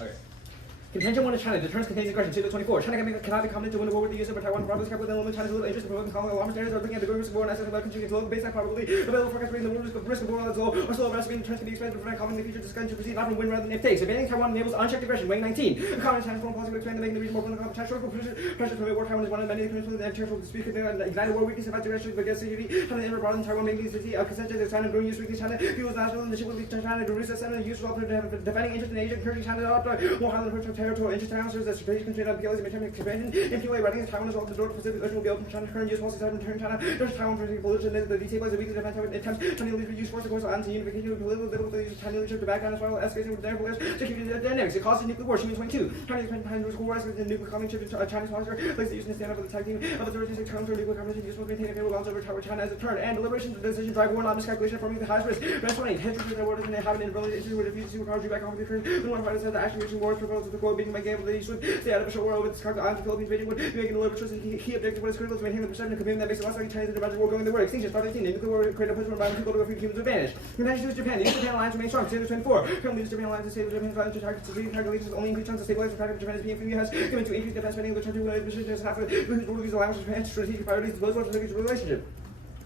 Okay. Contention 1 is China. Deterrence contains aggression. Table 24. China cannot be confident to win a war with the use of Taiwan. Problems kept within limit. China's little interest in provoking colonial alarm standards are looking at the risk of war and assessing country against low baseline probability. Available forecast rating the risk of war is low or slow. Estimating the trends can be expected to prevent conflict in the future. Discussion to proceed not from win rather than if takes. Abandoning Taiwan enables unchecked aggression. Weighing 19. The communist China's foreign policy will expand to making the region more vulnerable to historical pressure to prevent war. Taiwan is one of many countries that territorial dispute ignited war weakness about aggression against security. China and broader than Taiwan making the city of consensus of China growing use weakness. China fuels national initiative with China to recess and use of defending interest in Asia, encouraging China to adopt more highly approach territorial interest transfers that strategic control of PLA's maintain expansion. In PLA writing Taiwan as well the door to Pacific Ocean will be open to China. Current US policy side turn China. There's Taiwan for political the destabilize the weakness of Taiwan attempts China to use force of course on to unification of political with China leadership to back down as well as escalating with their players security dynamics. It causes nuclear war. Xi 22. China is China's nuclear war escalates the nuclear coming chip to Chinese sponsor places the use in stand up with the tag team of authorities to counter nuclear competition useful to maintain a favorable balance over China as a turn and deliberation to decision drive war not miscalculation forming the highest risk. Rest 20. Hatred to the world and have an inability to with refuse to superpowers you back on the turn. The one party says the action reaching wars proposals the quote being my game that he should stay out of a short war over this country on the Philippines Beijing would be making a deliberate choice and key objective what is critical to maintain the perception of commitment that makes it less likely China to divide the war going the war. Extinction start 15. Nuclear war create a place where environment people to go for humans advantage. Contention is Japan. The Japan alliance remains strong. Sailor 24. Currently the Japan alliance is stable. Japan's violence to target civilian calculations only increase chance to stabilize the target of Japan as being has given to increase defense spending of the country when it is half of these alliances Japan's strategic priorities those ones to relationship.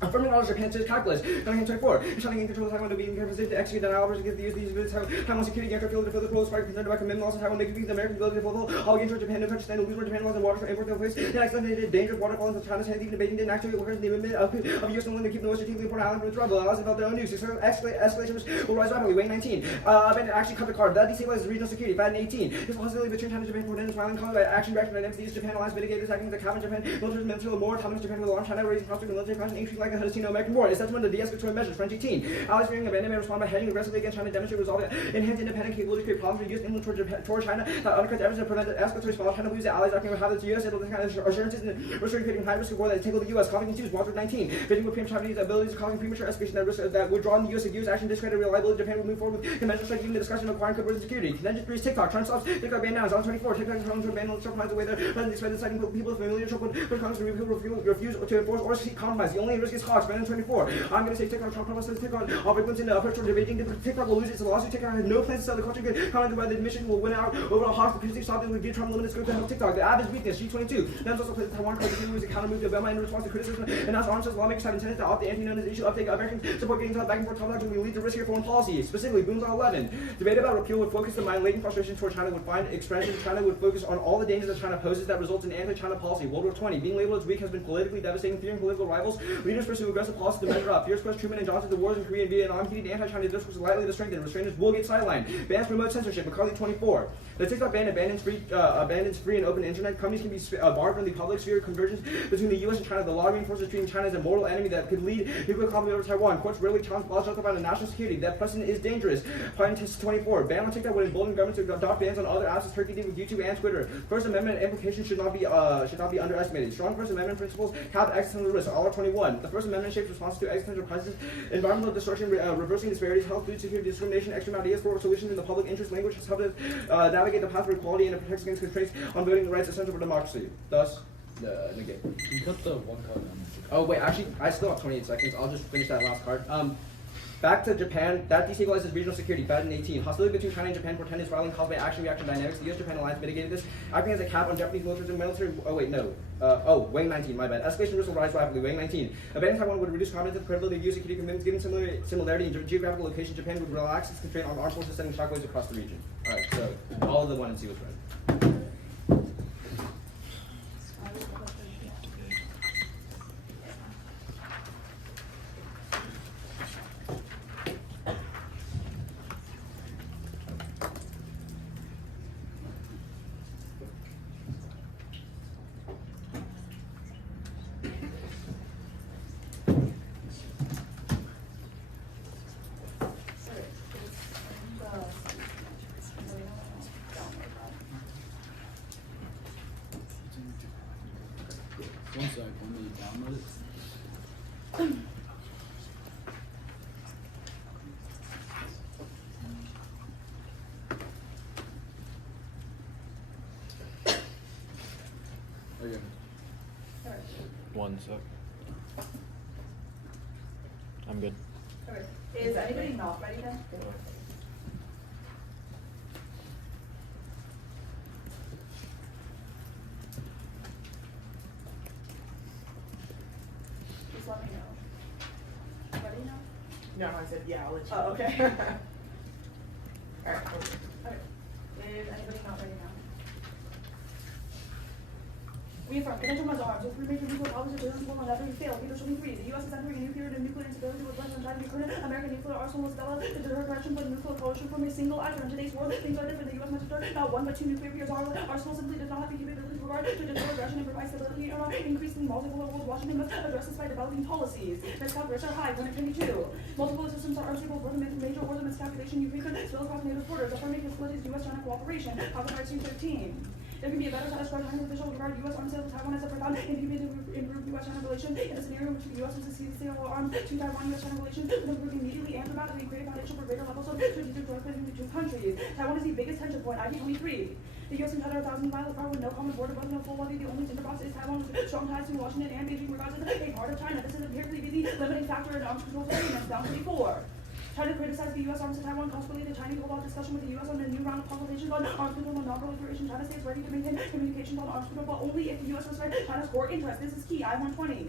Affirmative knowledge of Japan's calculus. Cunningham 24. China in control of Taiwan to be in position to execute denial offers against the use of these Taiwan security against field to fill the role spark concerned about commitment also Taiwan making the American ability to fulfill all against Japan no country stand to lose Japan laws and water for import to place. The extended dangerous waterfalls of China's hand even Beijing didn't actually work in the limit of US and to keep the most strategically important island from its trouble. Allies felt their own news. Escalations will rise rapidly. Weighing 19. Abandon actually cut the card. That destabilizes regional security. Bad 18. This hostility between China and Japan for Island caused by action reaction dynamics. The East Japan alliance mitigated this acting the cabin Japan military more autonomous Japan will alarm China raising prospect of military conflict increasing like the Sino-American War. Assessment of de-escalatory measures. French 18. Allies fearing abandonment respond by heading aggressively against China, demonstrate resolve enhance independent capability to create problems reduce influence toward China that undercuts efforts to prevent the escalatory spell. China believes the allies acting with habits the U.S. able to kind of assurances and restricting high risk of war that is tangled the U.S. Conflict ensues. Walter 19. Beijing will preempt Chinese abilities causing premature escalation that risk that would draw on the U.S. against action discredit reliability. Japan will move forward with conventional strike even the discussion of acquiring code words and security. Contention 3 is TikTok. Trump stops TikTok ban now. On 24. TikTok is trying to ban on compromise the way they're expected citing people familiar trouble but Congress refuse to enforce or seek compromise. The only risk is Hawks. Ban 24. I'm going to say TikTok. Trump promises TikTok offer glimpse into approach toward debating. TikTok will lose its lawsuit. TikTok has no plans to sell the culture good. Commented by the admission will win out overall Hawks. The critics stopped with Trump limited scope to help TikTok. The app is weakness. G22. Then also plays Taiwan card to as a counter move to Obama in response to criticism. Announced arms says lawmakers have intended to opt the anti-known issue uptake American support getting back and forth talk will lead to riskier foreign policy. Specifically, Booms on 11. Debate about repeal would focus the mind latent frustration toward China would find expression. China would focus on all the dangers that China poses that results in anti-China policy. World War 20. Being labeled as weak has been politically devastating. Fearing political rivals. Leaders pursue aggressive policies to measure up. Fierce quest Truman and Johnson the wars in Korea and Vietnam. Heated anti-China discourse is likely to strengthen. Restrainers will get sidelined. Bans promote censorship. McCarthy 24. The TikTok ban abandons free and open internet. Companies can be barred from the public sphere. Convergence between the U.S. and China. The law reinforces treating China as a mortal enemy that could lead nuclear conflict over Taiwan. Courts rarely challenge laws justified by national security. That precedent is dangerous. Plan test 24. Ban on TikTok would embolden governments to adopt bans on other apps as Turkey did with YouTube and Twitter. First Amendment implications should not be underestimated. Strong First Amendment principles cap existential risk. All 21. The First Amendment shapes responses to existential crises, environmental destruction, reversing disparities, health, food security, discrimination, extreme ideas for solutions in the public interest. Language has helped us navigate the path for equality and it protects against constraints on voting rights essential for democracy. Thus, negate. You put the one card on. Oh wait, actually, I still have 28 seconds. I'll just finish that last card. Back to Japan, that destabilizes regional security. Bad in 18. Hostility between China and Japan portend is rivaling caused by action-reaction dynamics. The U.S.-Japan alliance mitigated this, acting as a cap on Japanese military. Oh wait, no. Weighing 19. My bad. Escalation risk will rise rapidly. Weighing 19. Abandoning Taiwan would reduce confidence and credibility of U.S. security commitments, given similarity in geographical location. Japan would relax its constraint on armed forces, sending shockwaves across the region. All right, so all of the 1 and 2 was right. One sec, let me download it. Okay. One sec. I'm good. Okay. Is anybody not ready then? No, I said, yeah, I'll let you. Oh, okay. Alright, over. Okay. Is anybody not ready now? We affirm convention was arms with three major nuclear powers of Germany on that failed. Peter 23. The U.S. is entering a new period of nuclear instability with Russia and China declaring American nuclear arsenal was developed to deter aggression by the nuclear coalition from a single actor. In today's world, things are different. The U.S. must deter not one but two nuclear peers. Our arsenal simply does not have the capability to regard to deter aggression and provide stability in Iraq. Increasingly multiple world, Washington must address this by developing policies. Miscalculation high, 122. Multiple systems are unstable for the major order miscalculation. Ukraine could spill across NATO borders. Affirming capabilities U.S.-China cooperation. Copyright 13. There can be a better satisfied Chinese official with regard to U.S. arms sales to Taiwan as a profound improvement to improve U.S.-China relations in a scenario in which the U.S. will succeed in sale of arms to Taiwan. U.S.-China relations will improve immediately and dramatically, create a foundation for greater levels of strategic joint between the two countries. Taiwan is the biggest tension point. ID 23. The U.S. and China are 1,000 miles apart with no common border, but no full body. The only tinderbox is Taiwan with strong ties to Washington and Beijing, regards as a part of China. This is apparently the limiting factor in arms control agreements. Down 24. China criticized the U.S. arms to Taiwan. Consequently, the Chinese hold off discussion with the U.S. on a new round of consultations on arms control and non-proliferation. China stays ready to maintain communications on arms control, but only if the U.S. respects China's core interests. This is key. I-120.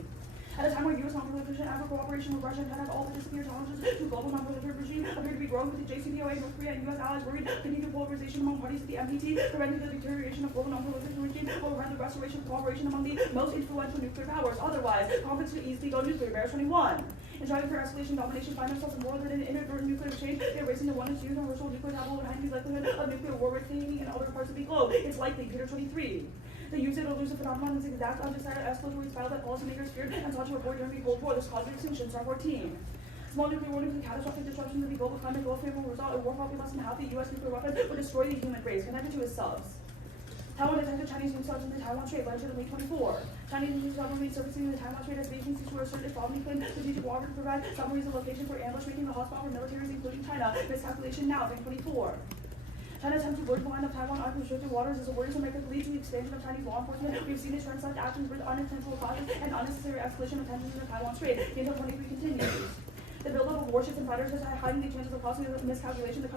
At a time where U.S. non-proliferation and cooperation with Russia and China have all the disappeared challenges to global non-proliferation regime appear to be growing with the JCPOA, North Korea, and U.S. allies worried continued polarization among parties to the NPT, preventing the deterioration of global non-proliferation regime, or rather the restoration of cooperation among the most influential nuclear powers. Otherwise, conflicts could easily go nuclear. Bears 21. In striving for escalation, domination, find themselves in more than an inadvertent nuclear exchange. They're racing to one and two universal nuclear taboo behind the likelihood of nuclear war retaining in other parts of the globe. It's likely. Peter 23. The use it or lose it phenomenon is the exact undesired escalatory style that policymakers feared and sought to avoid during the Cold War. This caused extinction. Star 14. Small nuclear warnings and catastrophic disruptions of the global climate will result in war probably less than half the U.S. nuclear weapons would destroy the human race, connected to its subs. Taiwan detected Chinese nuke subs in the Taiwan Strait, later May 24. Chinese nuke submarines surfacing in the Taiwan Strait as Beijing seeks to assert its sovereignty claim strategic water to provide submarines a location for ambush, making the hotspot for militaries, including China. Miscalculation now, May 24. China's attempt to blur the line of Taiwan unrestricted waters is a worrisome that could lead to the expansion of Chinese law enforcement. We've seen it turn such actions with unintentional causes and unnecessary escalation of tensions in the Taiwan Strait. Data 23 continues. The buildup of warships and fighters is hiding the chances of causing a miscalculation. The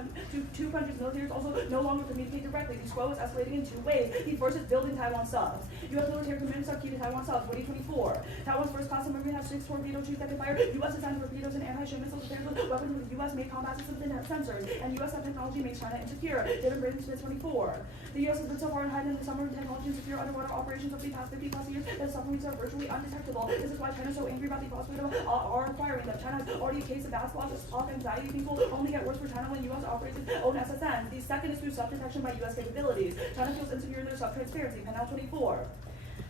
two countries' militaries also no longer communicate directly. The squad is escalating in two ways. The first is building Taiwan subs. U.S. military command sub key to Taiwan subs, 2024. Taiwan's first class submarine has 6 torpedo tubes that can fire U.S. designed torpedoes and anti-ship missiles defense with weapons with U.S.-made combat systems and sensors. And U.S. technology makes China insecure. David Braden Smith, 24. The U.S. has been so far in hiding the submarine technology and secure underwater operations over the past 50 plus years that submarines are virtually undetectable. This is why China is so angry about the possibility of our acquiring them. China has already a case of basketball. Talk anxiety people only get worse for China when U.S. operates its own SSN. The second is through sub-detection by U.S. capabilities. China feels insecure in their sub-transparency. Panel 24.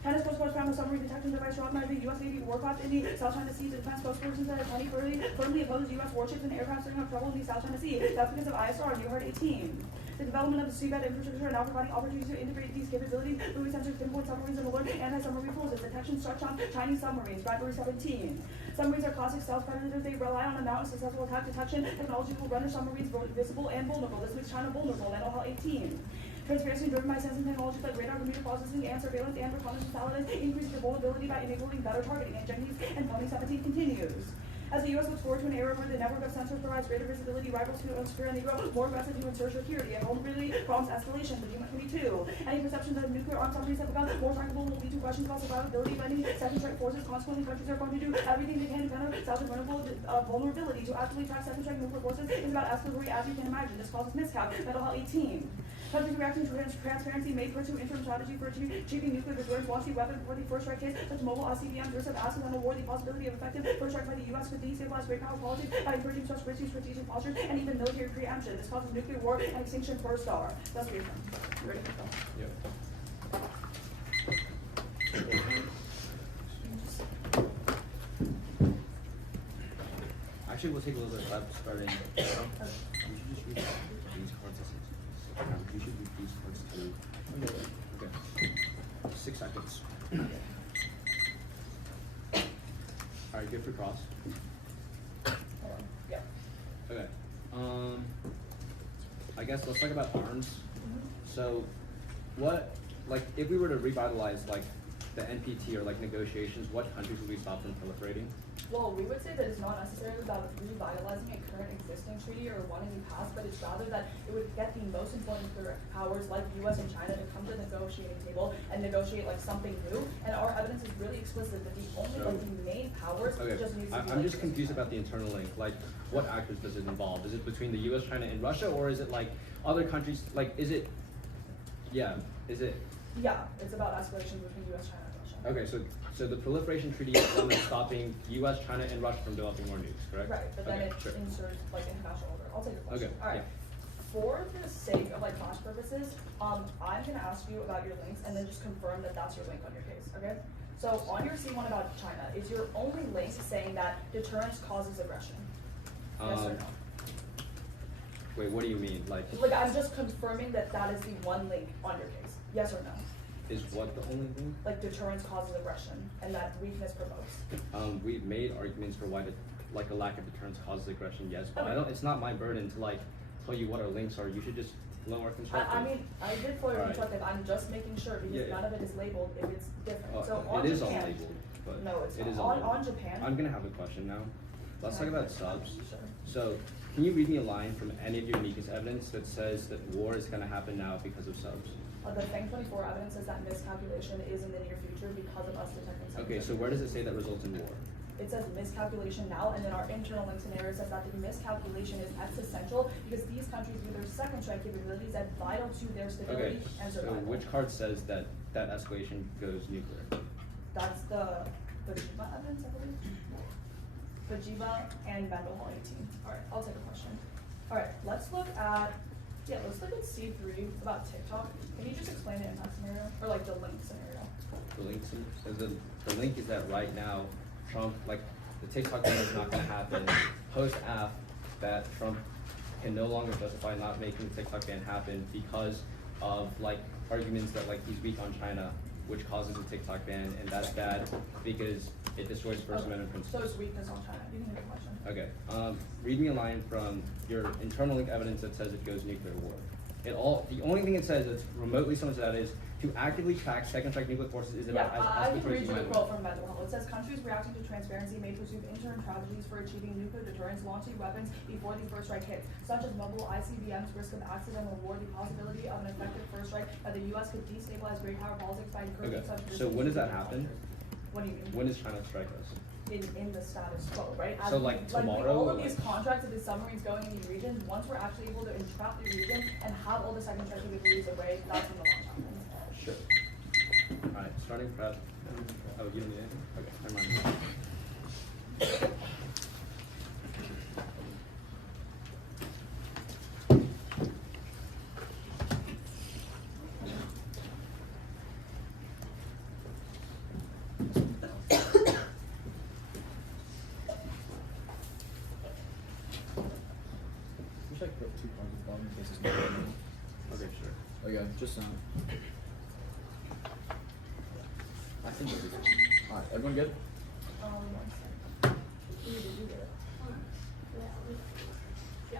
China's Coast Guard found a submarine detection device shot by the U.S. Navy warcraft in the South China Sea. The defense spokesperson said that China firmly opposes U.S. warships and aircraft stirring up trouble in the South China Sea. That's because of ISR, New Heard 18. The development of the seabed infrastructure are now providing opportunities to integrate these capabilities. Buoy sensors pinpoint submarines and alert anti-submarine forces. Detection struck on Chinese submarines. Bradbury 17. Submarines are classic stealth predators. They rely on a mountain successful attack detection. Technology will render submarines visible and vulnerable. This makes China vulnerable. Mental health 18. Transparency driven by sensing technologies like radar, computer processing, and surveillance and reconnaissance satellites increases the vulnerability by enabling better targeting. And Chinese and Pony 17 continues. As the U.S. looks forward to an era where the network of sensors provides greater visibility, rivals to unsecure, and they grow more aggressive to ensure security, and vulnerability prompts escalation. The G22. Any perception that nuclear armed submarines have become more trackable will lead to questions about survivability by any second strike forces. Consequently, countries are going to do everything they can to counter South vulnerability. To actively track second strike nuclear forces is about escalatory, as you can imagine. This causes miscap. Mental health 18. Countries reacting to transparency may pursue interim strategy for achieving nuclear deterrence. Launch the weapon before the first strike case, such mobile ICBMs. Russia asked and award the possibility of effective first strike by the U.S. could destabilize great power policies by encouraging such risky strategic postures and even military preemption. This causes nuclear war and extinction per star. That's reason. You ready to go? Actually, we'll take a little bit left starting. You should just read these cards. You should read these cards too. Okay. 6 seconds. Alright, good for cross. Yeah. Okay. I guess let's talk about arms. So, what, like, if we were to revitalize, like, the NPT or, like, negotiations, what countries would we stop from proliferating? Well, we would say that it's not necessarily about revitalizing a current existing treaty or one in the past, but it's rather that it would get the most important powers like US and China to come to the negotiating table and negotiate like something new. And our evidence is really explicit that the only like the main powers just needs to be I'm just confused about the internal link. Like, what actors does it involve? Is it between the US, China, and Russia, or is it like other countries? Like, is it? Yeah, is it? Yeah, it's about escalation between US, China, and Russia. Okay, so the proliferation treaty is one that's stopping US, China, and Russia from developing more nukes, correct? Right, but then Okay, it sure. inserts like international order. I'll take the question. Okay, All right. yeah. For the sake of like class purposes, I'm gonna ask you about your links and then just confirm that that's your link on your case. Okay. So on your C1 about China, is your only link saying that deterrence causes aggression? Yes or no? Wait, what do you mean? Like I'm just confirming that that is the one link on your case. Yes or no? is what the only thing? Like deterrence causes aggression and that weakness provokes. We've made arguments for why like a lack of deterrence causes aggression, yes, but Okay. I don't. It's not my burden to like tell you what our links are. You should just learn our constructive. I mean, I did for your Alright. constructive. I'm just making sure because Yeah, yeah. none of it is labeled if it's different. So on it is Japan, unlabeled, but no, it's it not. is On unlabeled. Japan. I'm gonna have a question now. Let's talk about subs. Sure. So, can you read me a line from any of your uniqueness evidence that says that war is gonna happen now because of subs? The FANG 24 evidence says that miscalculation is in the near future because of us detecting subs. Okay, so where does it say that results in war? It says miscalculation now, and then our internal link scenario says that the miscalculation is existential because these countries view their second strike capabilities as vital to their stability Okay, and so survival. which card says that escalation goes nuclear? That's the Jiva evidence, I believe. The Jiva and Vandal Hall 18. All right, I'll take a question. All right, let's look at C3 about TikTok. Can you just explain the impact scenario or like the link scenario? The link, so the link is that right now, Trump, like the TikTok ban is not going to happen. Post AF, that Trump can no longer justify not making the TikTok ban happen because of like arguments that like he's weak on China, which causes a TikTok ban, and that's bad because it destroys First Amendment So principles. it's weakness on China. You can hear the question. Okay. Read me a line from your internal link evidence that says it goes nuclear war. The only thing it says that's remotely similar to that is to actively track second strike nuclear forces is about I can read you the escalation. quote from Mental Health. It says countries reacting to transparency may pursue interim strategies for achieving nuclear deterrence, launching weapons before the first strike hits, such as mobile ICBMs, risk of accidental war, the possibility of an effective first strike that the U.S. could destabilize great power politics by encouraging Okay. such. So when does that happen? What do you mean? When does China strike us? In the status quo, right? So, like, tomorrow, all or of these like- contracts of these submarines going in these regions, once we're actually able to entrap the region and have all the second strike capabilities away, that's when the launch happens. Sure. Alright, starting prep. Oh, you don't need anything? Okay, never mind. Wish I could put 2 cards at the bottom in case it's not random. Okay, sure. Okay, just I think it'll be fine. Alright, everyone good? 1 second. You get it. Yeah.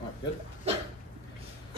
Alright, good.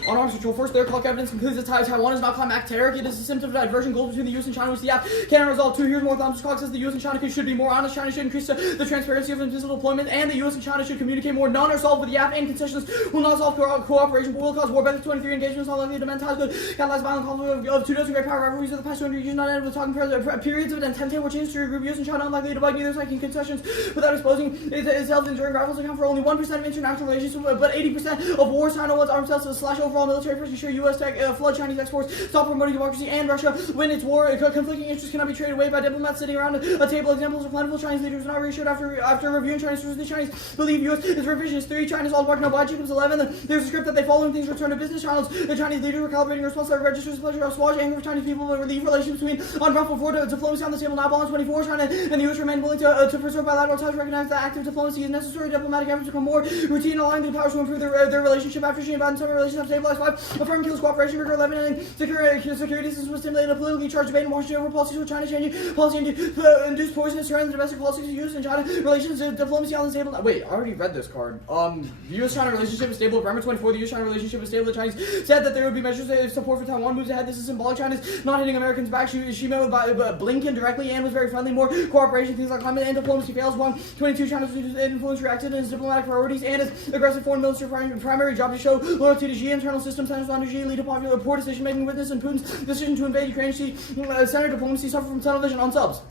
On arms control, first their clock evidence concludes that Taiwan is not climacteric. It is a symptom of divergent goals between the U.S. and China, which the app can resolve. 2 years more, Thomas Cox says the U.S. and China should be more honest. China should increase the transparency of missile deployment, and the U.S. and China should communicate more. None are solved with the app, and concessions will not solve cooperation, but will cause war. Better 23 engagements not likely to mend ties good. Catalyze violent conflict of 2 dozen great power rivalries of the past 200 years, not ended with talking periods of intensity which history group U.S. and China unlikely to bite neither side in concessions without exposing itself. Enduring rivals account for only 1% of international relations, but 80% of wars. China wants arms sales / overall military pressure. Sure, U.S. tech flood Chinese exports, stop promoting democracy, and Russia win its war. Conflicting interests cannot be traded away by diplomats sitting around a table. Examples are plentiful. Chinese leaders are not reassured after reviewing Chinese sources. The Chinese believe U.S. is revisionist 3. China's all bark no bite. Jacobs 11. There's a script that they follow and things return to business channels. The Chinese leaders were calibrating response that registers pleasure of swatch anger of Chinese people will relieve relations between unruffled for diplomacy on the table. Now, balance 24. China and the U.S. remain willing to preserve bilateral ties. Recognize that active diplomacy is necessary. Diplomatic efforts become more routine, allowing the powers to improve their relationship after Xi and Biden summer relations have stabilized. Lies 5, affirm kills cooperation, rigor 11, and security systems was stimulated a politically charged debate in Washington over policies with China changing policy induced poisonous trends in domestic policies used in China relations diplomacy on the stable. Wait, I already read this card. The U.S.-China relationship is stable. November 24, the U.S.-China relationship is stable. The Chinese said that there would be measures of support for Taiwan moves ahead. This is symbolic. China's not hitting Americans back. She met with Blinken directly and was very friendly. More cooperation, things like climate and diplomacy fails. 122, China's influence reacted in its diplomatic priorities and its aggressive foreign military primary job to show loyalty to Xi. Internal systems centers on Xi lead to popular poor decision-making witness in Putin's decision to invade Ukraine. Center diplomacy suffer from television on subs.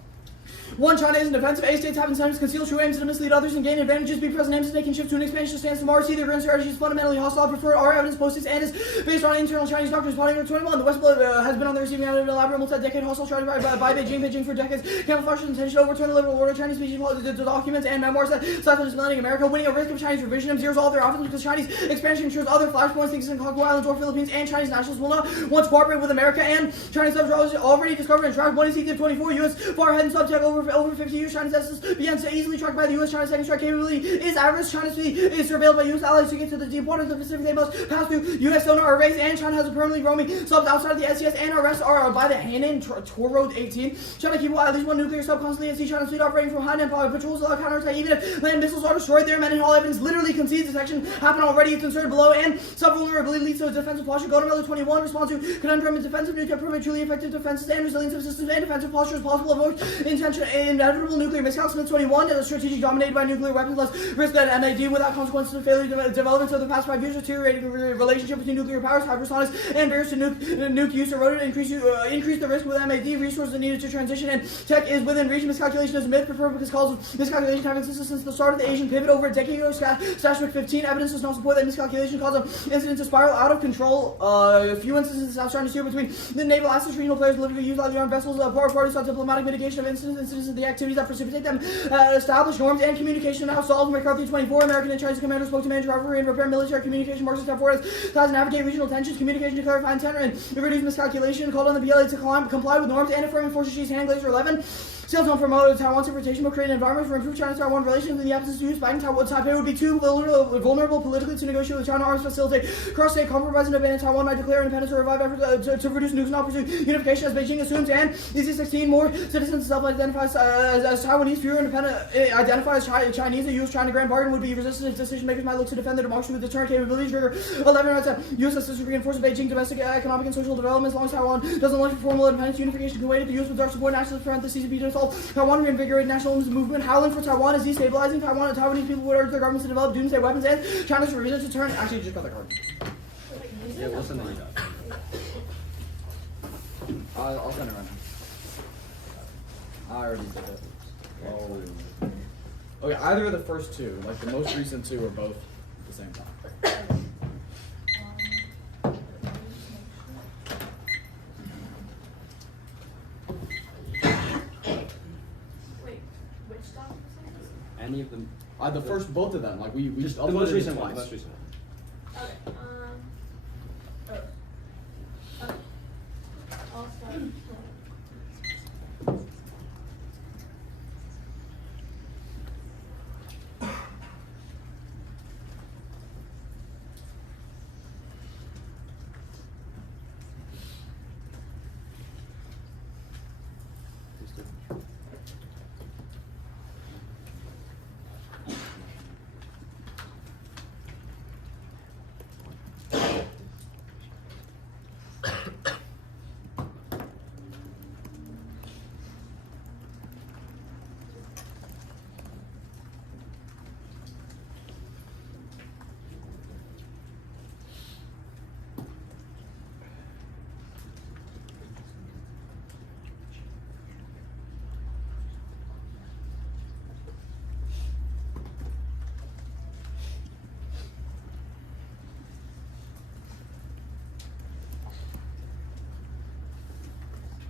1. China isn't defensive. A states have incentives, conceal true aims to mislead others and gain advantages. B present aims to taking shift to an expansion stance tomorrow. C their grand strategy is fundamentally hostile. Prefer our evidence postings and is based on internal Chinese doctrines. Plotting 21. The West has been on the receiving end of an elaborate multi-decade hostile strategy by Beijing for decades. Camouflage its intention to overturn the liberal order. Chinese species documents and memoirs that Stratton is millennium America, winning a risk of Chinese revisionism. Zeros all their offense because Chinese expansion ensures other flashpoints, things in Cocktail Islands or Philippines, and Chinese nationalists will not want to cooperate with America. And Chinese subs are already discovered and tracked. 1 is CTF 24. U.S. far ahead in subtech over 50 years. China's SS begins to easily tracked by the U.S. China's second strike capability is average. China's fleet is surveilled by U.S. allies to get to the deep waters of the Pacific. They must pass through U.S. sonar arrays, and China has a permanently roaming subs outside of the SCS, and our rest are by the Hainan Tour Road 18. China keep at least one nuclear sub constantly at sea. China's fleet operating from Hainan patrols counterattack even if land missiles are destroyed there. Mendenhall evidence literally concedes detection happened already. It's inserted below, and sub vulnerability leads to a defensive posture. Go to 21 response to conundrum defensive nuclear prove truly effective defenses and resilience of systems and defensive postures possible avoid intention inevitable nuclear miscalculation. 21 as a strategic dominated by nuclear weapons, less risk than MAD without consequences of failure developments of the past 5 years, deteriorating relationship between nuclear powers, hypersonics, and barriers to nuke use eroded, increase the risk with MAD, resources needed to transition, and tech is within reach. Miscalculation is a myth, preferred because calls of miscalculation have existed since the start of the Asian pivot over a decade ago. Stashwick 15, evidence does not support that miscalculation caused an incident to spiral out of control. A few instances now starting to steer between the naval assets, regional players deliberately use lightly armed vessels, power parties sought diplomatic mitigation of incidents of the activities that precipitate them. Established norms and communication now solved. McCarthy 24, American and Chinese commanders spoke to manage rivalry and repair military communication. Marks step forward as to navigate regional tensions, communication to clarify intent and reduce miscalculation. Called on the PLA to comply with norms and affirming forces Xi's hand glazer 11. Sales on promote Taiwan's interpretation will create an environment for improved China-Taiwan relations in the absence of use. Biden Taipei would be too vulnerable politically to negotiate with China. Arms facilitate cross-state compromise and abandon Taiwan might declare independence or revive efforts to reduce nukes and not pursue unification as Beijing assumes. And EC-16 more citizens self-identify as Taiwanese, fewer independent identify as Chinese. A U.S. China grand bargain would be resistant as decision makers might look to defend their democracy with deterrent capabilities. Trigger 11 rights that U.S. assistance reinforces Beijing domestic economic and social development as long as Taiwan doesn't look for formal independence. Unification can wait if the U.S. with our support nationalists parentheses be to solve Taiwan reinvigorate nationalism movement. Howling for Taiwan is destabilizing Taiwan. Taiwanese people would urge their governments to develop doomsday weapons and China's revision to turn. Actually, just got the card. Yeah, what's the name? I'll send it right now. I already did it. Oh. Okay, either of the first two, like the most recent two, are both at the same time. Wait, which doc was this? Any of them? The first, both of them. Like we Just the uploaded most it recent one. twice. The most recent one. Okay, okay. I'll start.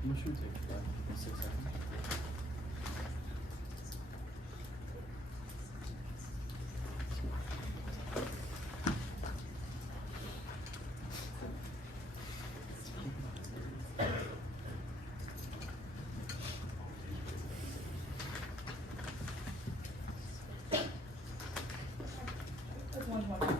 How much should we take for that? 6 seconds. That's 120.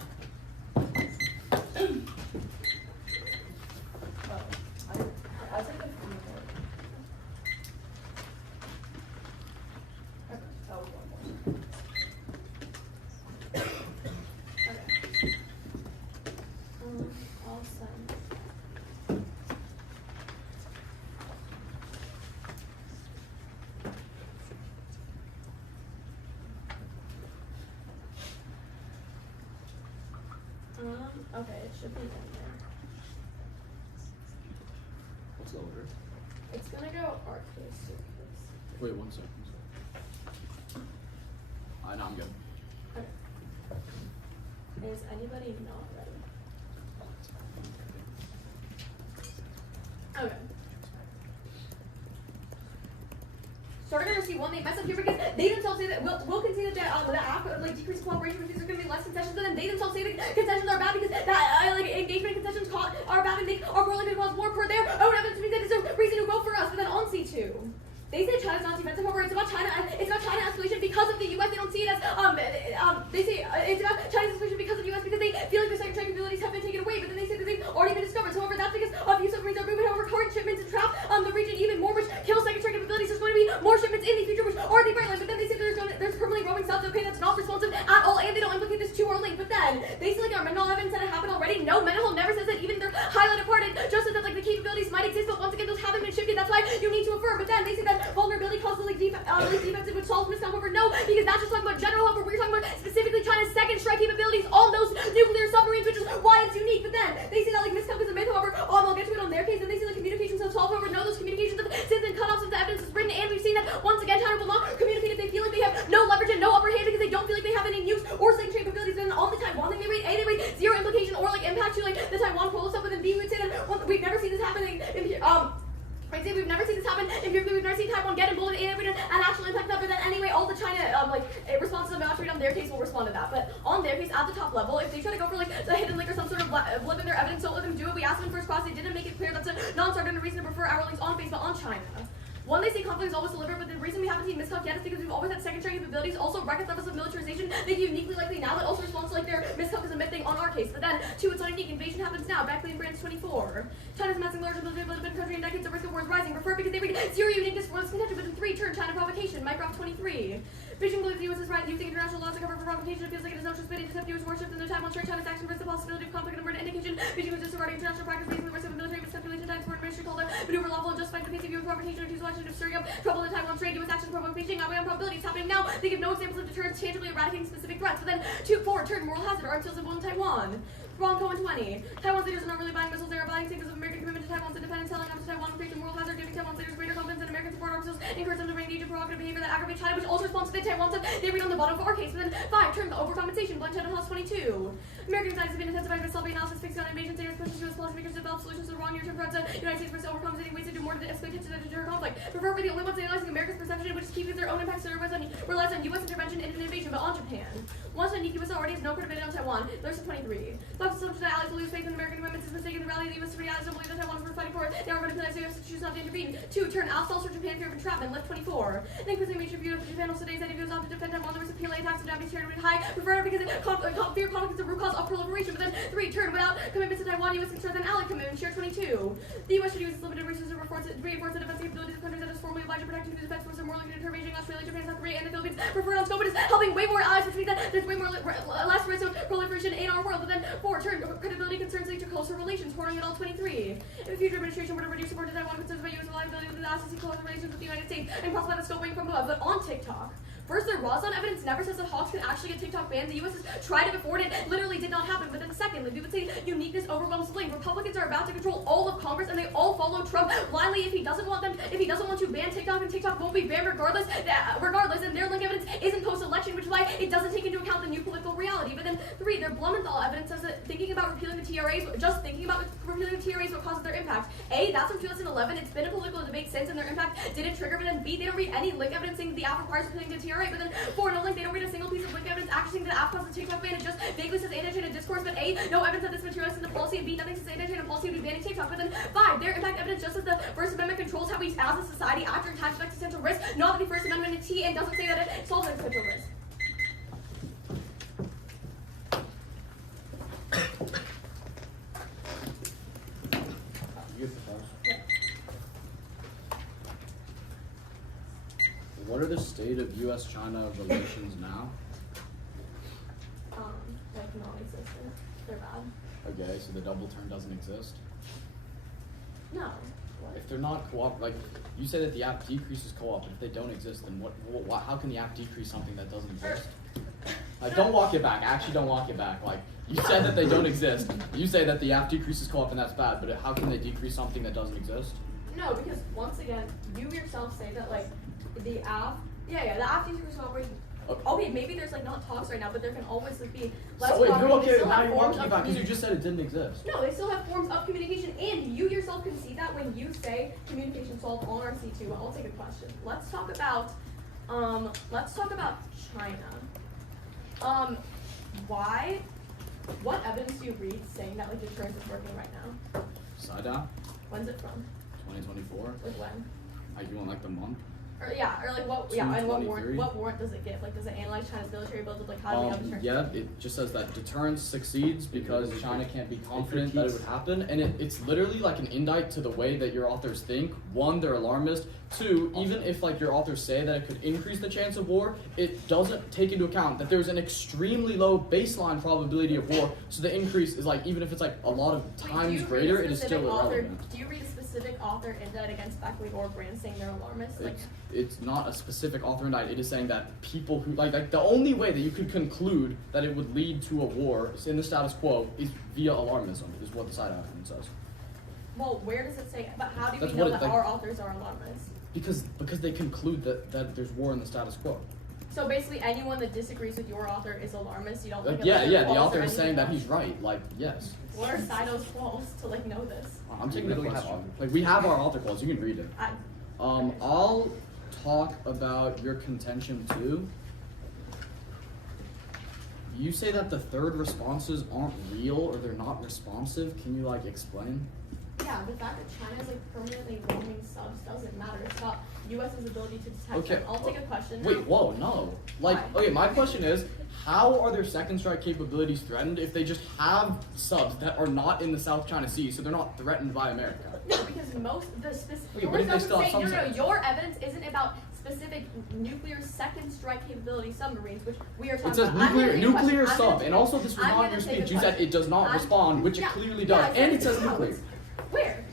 Okay, it should be in there. What's the order? It's gonna go arcade suitcase. Wait, one second. No, I'm good. Okay. Is anybody not ready? Okay. So we're gonna see one, they mess up here because they themselves say that we'll concede that the app like decreases cooperation, which means there's gonna be less concessions, but then they themselves say that concessions are bad because that like engagement concessions are bad and they are more likely to cause war per their own evidence, means that it's a reason to go for us. But then on C2. They say China's not defensive, however, it's about China escalation because of the U.S. They don't see it as, they say it's about China's escalation because of the U.S. because they feel like their second strike capabilities have been taken away, but then they say that they've already been discovered. So, however, that's because of use of submarines are moving over current shipments and trap the region even more, which kills second strike capabilities. There's going to be more shipments in the future, which are the bright line, but then they say there's permanently roaming south, okay, that's not responsive at all, and they don't implicate this too early, but then they say like our Mendenhall evidence said it happened already. No, Mendenhall never says that, even their highlighted part, it just says that like the capabilities might exist, but once again, those haven't been shifted, that's why you need to affirm, but then they say that vulnerability causes like defensive, which solves miscount, however, no, because that's just talking about general, however, we're talking about specifically China's second strike capabilities on those nuclear submarines, which is why it's unique, but then they say that like miscount is a myth, however, I'll get to it on their case, and they say like communications have solved, however, no, those communications have since been cut off since the evidence is written, and we've seen that once again, China will not communicate if they feel like they have no leverage and no upper hand because they don't feel like they have any use or second strike capabilities, and on the Taiwan thing, they rate zero implication or like impact to like the Taiwan polo stuff, but then B would say that we've never seen this happening I'd say we've never seen this happen. Empirically, we've never seen Taiwan get emboldened and actual impact that. But then anyway, all the China responses I'm about to read on their case will respond to that. But on their case, at the top level, if they try to go for like the hidden link or some sort of blip in their evidence, don't let them do it. We asked them in first class, they didn't make it clear that's a non-starter and a reason to prefer our links on face, but on China. One, they say conflict is always deliberate, but the reason we haven't seen miscount yet is because we've always had second strike capabilities. Also, record levels of militarization make it uniquely likely now that also responds to like their miscount is a myth thing on our case. But then, two, it's not unique. Invasion happens now. Backplane branch 24. China's amassing larger military ability country in decades. The risk of war is rising. Prefer because they read zero uniqueness for this contention. Within 3, turn China provocation. Microff 23. Beijing believes the U.S. is right using international laws to cover for provocation. It feels like it is no trust bidding to accept U.S. warships in the Taiwan Strait. China's action versus the possibility of conflict and avert indication. Beijing was disregarding international practice, raising the risk of a military miscalculation times foreign ministry called a maneuver lawful and justified in the face of U.S. provocation or to selection of stirring up trouble in the Taiwan Strait. U.S. action provoke Beijing. On probabilities happening now. They give no examples of deterrence tangibly eradicating specific threats. But then 2, 4, turn moral hazard. Arms symbol in Taiwan. Bronco and 20. Taiwan's leaders are not really buying missiles. They are buying statements of American commitment to Taiwan's independence, telling us Taiwan creates a moral hazard, giving Taiwan's leaders greater confidence in American support arms missiles, encourage them to engage in provocative behavior that aggravates China, which also responds to the Taiwan stuff they read on the bottom of our case. But then 5, turn the overcompensation. Blunt China House 22. American anxieties have been intensified by self analysis, fixing on invasion, serious pushes U.S. policymakers to develop solutions to the wrong near-term threats. The United States versus overcompensating ways to do more to escalate tensions and deter conflict. Preferably the only ones analyzing America's perception, which is keeping their own impacts to relies on U.S. intervention in an invasion, but on Japan. Once unique U.S. already has no credibility on Taiwan. There's 23. Fox assumption that allies will lose faith in American commitments is mistaken. The reality of the U.S. allies don't believe that Taiwan is worth fighting for. They are going to penalize the U.S. to choose not to intervene. 2, turn Alstalls for Japan fear of entrapment. Left 24. I think the major view of Japan also today's idea goes on to defend Taiwan. The risk of PLA attacks and Japanese territory high. Prefer because fear conflict is the root cause of proliferation. But then 3, turn without commitments to Taiwan, U.S. can strengthen allied commitment. Share 22. The U.S. should use its limited resources to reinforce the defensive capabilities of countries that is formally obliged to protect the defense force and more likely to deter Beijing, Australia, Japan, South Korea, and the Philippines. Preferred on scope, it is helping way more allies, which means that there's way more less risk of proliferation in our world. But then 4, turn credibility concerns lead to closer relations. Hoarding it all 23. If a future administration were to reduce support to Taiwan, concerns about U.S. reliability with the assets and closer relations with the United States, and possibly the scoping from above. But on TikTok. First, their Rosson evidence never says that Hawks can actually get TikTok banned. The U.S. has tried it before and it literally did not happen. But then secondly, we would say uniqueness overwhelms the blame. Republicans are about to control all of Congress and they all follow Trump blindly if he doesn't want to ban TikTok, and TikTok won't be banned regardless, and their link evidence isn't post-election, which is why it doesn't take into account the new political reality. But then 3, their Blumenthal evidence says that thinking about repealing the TRAs, just thinking about repealing the TRAs what causes their impact. A, that's from 2011. It's been a political debate since and their impact didn't trigger. But then B, they don't read any link evidence saying the app requires repealing the TRA. But then 4, no link, they don't read a single piece of link evidence actually saying that the app causes TikTok ban. It just vaguely says anti-China discourse. But A, no evidence that this material is in the policy, and B, nothing says anti-China policy would be banning TikTok. But then 5, their impact evidence just says the First Amendment controls how we as a society act or attach to existential risk, not that the First Amendment in T, and doesn't say that it solves existential risk. What are the state of U.S.-China relations now? Like non-existent. They're bad. Okay, so the double turn doesn't exist? No. What? If they're not like you say that the app decreases co-op, but if they don't exist, then how can the app decrease something that doesn't exist? Like, don't walk it back. Actually, don't walk it back. Like, You said that they don't exist. You say that the app decreases co-op and that's bad, but how can they decrease something that doesn't exist? No, because once again, you yourself say that like the app, the app decreases cooperation. Okay, maybe there's like not talks right now, but there can always like, be less So wait, you're cooperation. They okay still with how have you're forms talking of about because you just said it didn't exist. No, they still have forms of communication, and you yourself can see that when you say communication solved on our C2. I'll take a question. Let's talk about China. What evidence do you read saying that like deterrence is working right now? SIDA, When's it from? 2024. Like when? You want like the month? Or like what? Yeah, and what 223. warrant does it give? Like, does it analyze China's military buildup? Like, how do we have deterrence? Yeah, it just says that deterrence succeeds because China can't be confident that it would happen, and it's literally like an indictment to the way that your authors think. One, they're alarmist. Two, even if like your authors say that it could increase the chance of war, it doesn't take into account that there's an extremely low baseline probability of war. So the increase is like even if it's like a lot of times greater, it is still irrelevant. Do you read a specific author indicted against faculty or brands saying they're alarmist? Like, it's not a specific author indicted. It is saying that people who like the only way that you could conclude that it would lead to a war in the status quo is via alarmism, is what the side argument says. well, where does it say? But how do That's we know what it- that our authors are alarmists? Because they conclude that there's war in the status quo. So basically, anyone that disagrees with your author is alarmist. You don't Like, look at yeah, their the flaws author or is saying that anything he's right. Like, yes. else. What are Sido's flaws to like know this? I'm taking the literally have question. author. Like, we have our author clause. You can read it. I, I'll talk about your contention too. You say that the third responses aren't real or they're not responsive. Can you like explain? yeah, the fact that China is like permanently roaming subs doesn't matter. It's about U.S.'s ability to detect Okay. them. I'll take a question. Wait, now. whoa, no. Like, Why? okay, my question is, how are their second strike capabilities threatened if they just have subs that are not in the South China Sea, so they're not threatened by America? No, because most the specific. Okay, but if they still have some subs. Your evidence isn't about specific nuclear second strike capability submarines, which we are talking It says about. I'm gonna take a nuclear question. I'm sub, gonna and take- also this was I'm not in gonna your take a speech. You said it does not question. respond, which Yeah, it clearly yeah, does, and it says it's nuclear. Where?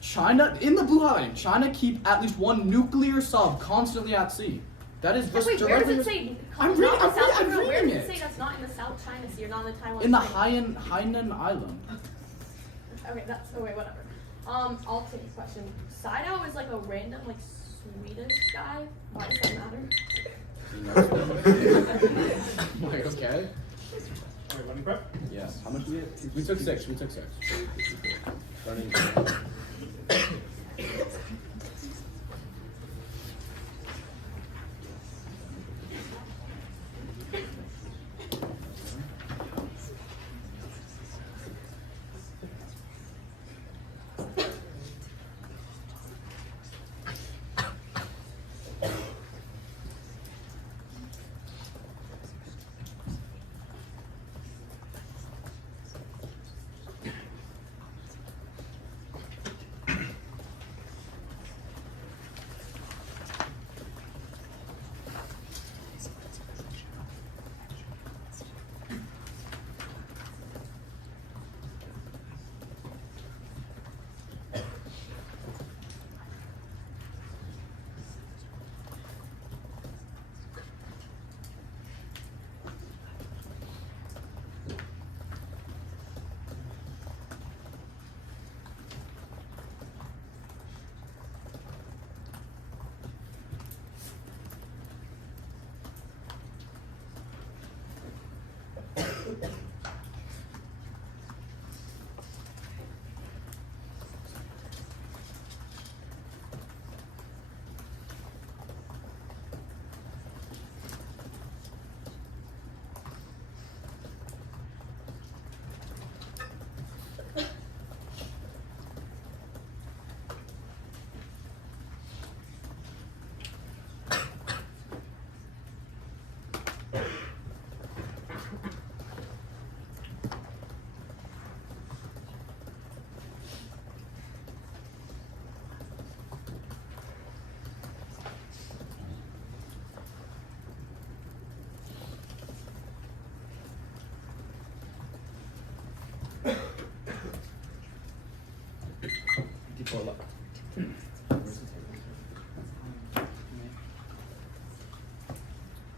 China, in the Blue Highlighting, China keep at least one nuclear sub constantly at sea. That is just Wait, where does directly it say? I'm not reading- in the I'm South reading- I'm China- Where reading does it it. say that's not in the South China Sea or not in the Taiwan in the Strait? Hainan Island. Okay, that's wait, whatever. I'll take a question. Sido is like a random like Swedish guy. Why does that matter? You know, like, okay. Alright, let me prep. Yeah. How much did we get? We took six.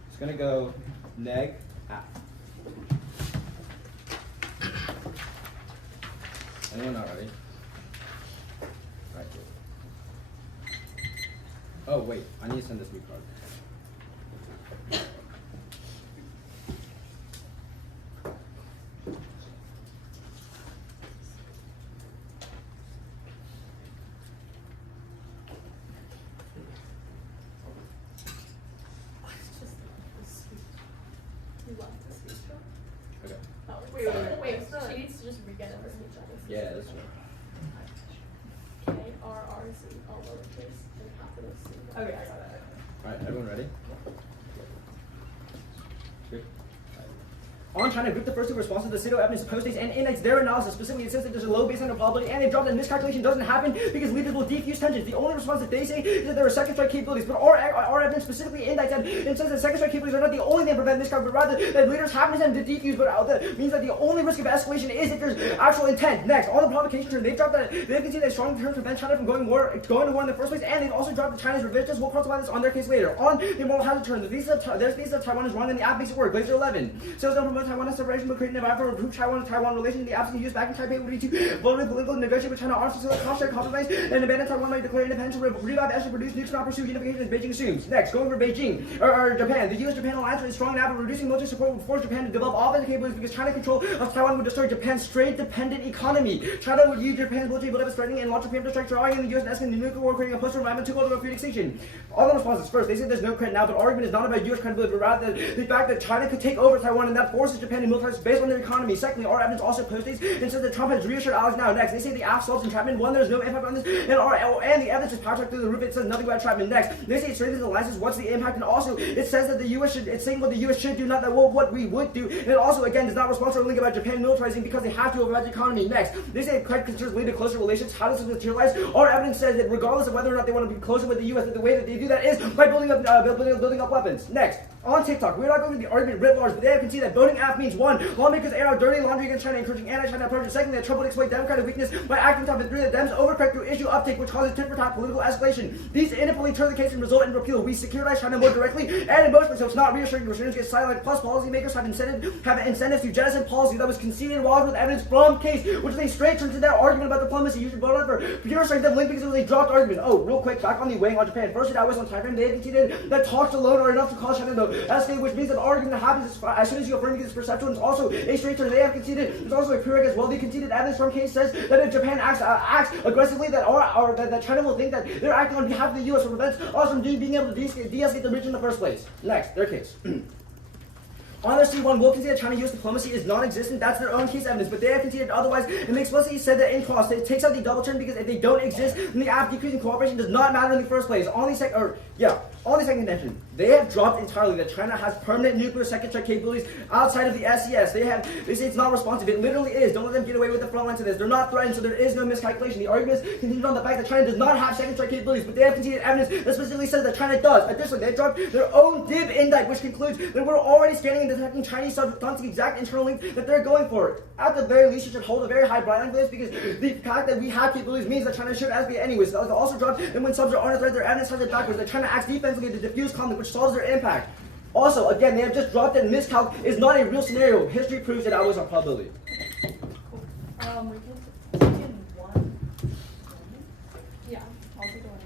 It's gonna go neg app. Oh wait, I need to send this new card. It's just the speech. You love the speech. Okay. Oh, Wait, she needs to just re-get her speech on this. Yeah, this one. KRRC, all lowercase, and capital C. Okay, I saw that. Alright, everyone ready? Good. On China group the first two responses to the pseudo evidence postings and index their analysis. Specifically, it says that there's a low baseline of probability and they drop that miscalculation doesn't happen because leaders will defuse tensions. The only response that they say is that there are second strike capabilities, but our evidence specifically indexed and it says that second strike capabilities are not the only thing that prevent miscalculation, but rather that leaders have intent to defuse, but that means that the only risk of escalation is if there's actual intent. Next, on the provocation turn, they've dropped that they can see that strong terms prevent China from going to war in the first place, and they've also dropped the China's revisions. We'll quantify this on their case later. On the moral hazard turn, the thesis of Taiwan is wrong and the app makes it work. Glazer 11. So don't promote Taiwan as separation, but creating a vibe for improved Taiwan relations. The absence of use back in Taipei would be to vote with political negotiation with China arms facility, cost share compromise, and abandon Taiwan by declaring independence, revive actually produce nukes, not pursue unification as Beijing assumes. Next, going for Beijing, or Japan. The U.S.-Japan alliance is strong now, but reducing military support would force Japan to develop offensive capabilities because China control of Taiwan would destroy Japan's trade-dependent economy. China would use Japan's military buildup as threatening and launch a preemptive strike, drawing in the U.S. and escalating the nuclear war, creating a post environment too cold to refute extinction. All the responses first, they say there's no credit now, but argument is not about U.S. credibility, but rather the fact that China could take over Taiwan and that forces Japan to militarize based on their economy. Secondly, our evidence also postdates and says that Trump has reassured allies now. Next, they say the app solves entrapment. One, there's no impact on this, and the evidence is powered through the roof. It says nothing about entrapment. Next, they say it strengthens alliances. What's the impact? And also, it says that the U.S. should. It's saying what the U.S. should do, not that what we would do. And it also, again, does not respond to a link about Japan militarizing because they have to about the economy. Next, they say credit concerns lead to closer relations. How does this materialize? Our evidence says that regardless of whether or not they want to be closer with the U.S., that the way that they do that is by building up weapons. Next, on TikTok, we're not going to the argument writ large, but they can see that voting app means one, lawmakers air out dirty laundry against China, encouraging anti-China approaches. Secondly, that Trump would exploit democratic weakness by acting tough, and three, that Dems overcorrect through issue uptake, which causes tit-for-tat political escalation. These independently turn the case and result in repeal. We securitize China more directly and emotionally, so it's not reassuring. Restraints get sidelined. Plus, policymakers have incentives to jettison policy that was conceded and with evidence from case, which is a straight turn to that argument about diplomacy. You should vote on for pure strength of link because it was a dropped argument. Oh, real quick, back on the weighing on Japan. First, that was on Taiwan. They conceded that talks alone are enough to cause China to escalate, which means that argument that happens as soon as you affirm because it's perceptual. And it's also a straight turn. They have conceded. There's also a prereq as well. The conceded evidence from case says that if Japan acts aggressively, that China will think that they're acting on behalf of the U.S. or prevents us from being able to de-escalate the region in the first place. Next, their case. On their C1, will concede that China-U.S. diplomacy is non-existent. That's their own case evidence, but they have conceded otherwise, and they explicitly said that in cross, it takes out the double turn because if they don't exist, then the app decreasing cooperation does not matter in the first place. On the second contention, they have dropped entirely that China has permanent nuclear second strike capabilities outside of the SES. They say it's not responsive. It literally is. Don't let them get away with the front line to this. They're not threatened, so there is no miscalculation. The argument is contingent on the fact that China does not have second strike capabilities, but they have conceded evidence that specifically says that China does. Additionally, they dropped their own div indict, which concludes that we're already scanning and detecting Chinese subjects on the exact internal link that they're going for. At the very least, you should hold a very high bright line for this because the fact that we have capabilities means that China should escalate anyways. They also dropped, and when subs are on a threat, their evidence has it backwards, that China acts defensively to diffuse conflict, which solves their impact. Also, again, they have just dropped that miscalc is not a real scenario. History proves it always on probability. We can take in one. Yeah, I'll take the one.